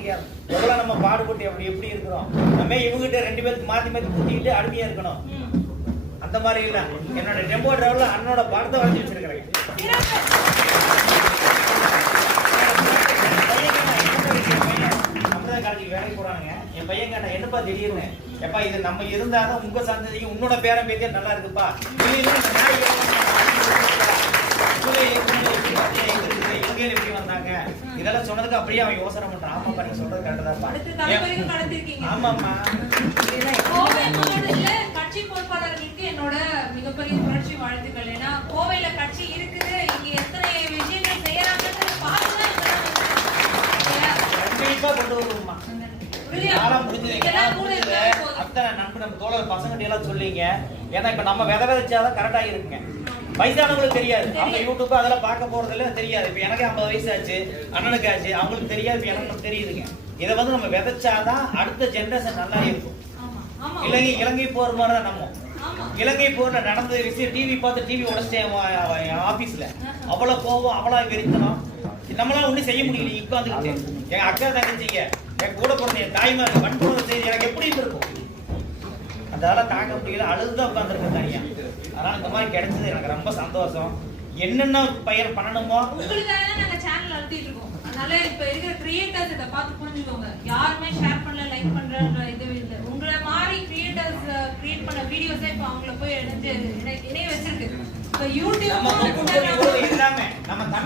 முடியாது. எவ்வளவு நம்ம பாடுபட்டு எப்படி எப்படி இருக்கிறோம்? நம்ம இவங்ககிட்ட ரெண்டு பேருக்கு மாத்தி மாத்தி குத்திக்கிட்டு அடிமையா இருக்கணும். அந்த மாதிரி இல்ல. என்னோட டெம்போ டிரைவர்ல அண்ணனோட படத்தை வரைஞ்சி வச்சிருக்கிறேன். காலேஜுக்கு வேலைக்கு போறானுங்க. என் பையன் கேட்டா என்னப்பா திடீர்னு? எப்பா இது நம்ம இருந்தாதான் உங்க சந்ததிக்கு உன்னோட பேரன் பேத்தியா நல்லா இருக்குப்பா இல்லைன்னா இந்த நாய் இவங்க இவங்க எப்படி பாத்தியா, எங்க இவங்க எப்படி வந்தாங்க? இதெல்லாம் சொன்னதுக்கு அப்படியே அவன் யோசனை பண்றான். ஆமாப்பா நீங்க சொல்றது கரெக்ட். ஆமாம்மா. கட்சி பொறுப்பாளர்களுக்கு என்னோட மிகப்பெரிய புரட்சி வாழ்த்துக்கள். ஏன்னா கோவையில கட்சி இருக்குது. இங்க எத்தனை விஷயங்கள் செய்யறாங்கன்னு பார்த்துதான் கண்டிப்பா கொண்டு வருவோம்மா. உறுதியா? காலம் முடிஞ்சது இதெல்லாம் கூட முடிஞ்சது இருந்தா போதும். அத்தனை நண்பு நம்ம தோழர் பசங்க எல்லாம் சொல்லிங்க. ஏன்னா இப்ப நம்ம வித விதைச்சாதான் கரெக்டா இருக்குங்க. வயசானவங்களுக்கு தெரியாது. அவங்க யூடியூப் அதெல்லாம் பார்க்க போறது இல்ல தெரியாது. இப்ப எனக்கு ஐம்பது வயசு ஆச்சு அண்ணனுக்கு ஆச்சு. அவங்களுக்கு தெரியாது இப்ப எனக்கு தெரியுதுங்க. இதை வந்து நம்ம விதைச்சாதான் அடுத்த ஜெனரேஷன் நல்லா இருக்கும். இலங்கை இலங்கை போர் மாதிரி தான் நம்ம. இலங்கை போர்ல நடந்த விஷயம் டிவி பார்த்து டிவி உடச்சிட்டேன் ஆபீஸ்ல அவ்வளவு கோவம் அவ்வளவு வெறித்தனம். நம்மளால ஒண்ணும் செய்ய முடியல உட்காந்துக்கிட்டு என் அக்கா தங்கச்சிங்க என் கூட பிறந்த என் தாய்மார் வன்புணர்வு செய்து எனக்கு எப்படி இருக்கும் அதனால தாங்க முடியல. அழுதுதான் உட்காந்துருக்கேன் தனியா. அதனால இந்த மாதிரி கிடைச்சது எனக்கு ரொம்ப சந்தோஷம். என்னென்ன பயிர் பண்ணணுமோ உங்களுக்காக தான் நாங்க சேனல் நடத்திட்டு இருக்கோம். அதனால இப்ப இருக்கிற கிரியேட்டர்ஸ் இதை பார்த்து புரிஞ்சுக்கோங்க. யாருமே ஷேர் பண்ணல லைக் பண்றன்ற இது இல்லை. உங்களை மாதிரி கிரியேட்டர்ஸ் கிரியேட் பண்ண வீடியோஸே இப்ப அவங்கள போய் இணை- இணைய வச்சிருக்கு. இப்ப யூடியூப் எல்லாமே நம்ம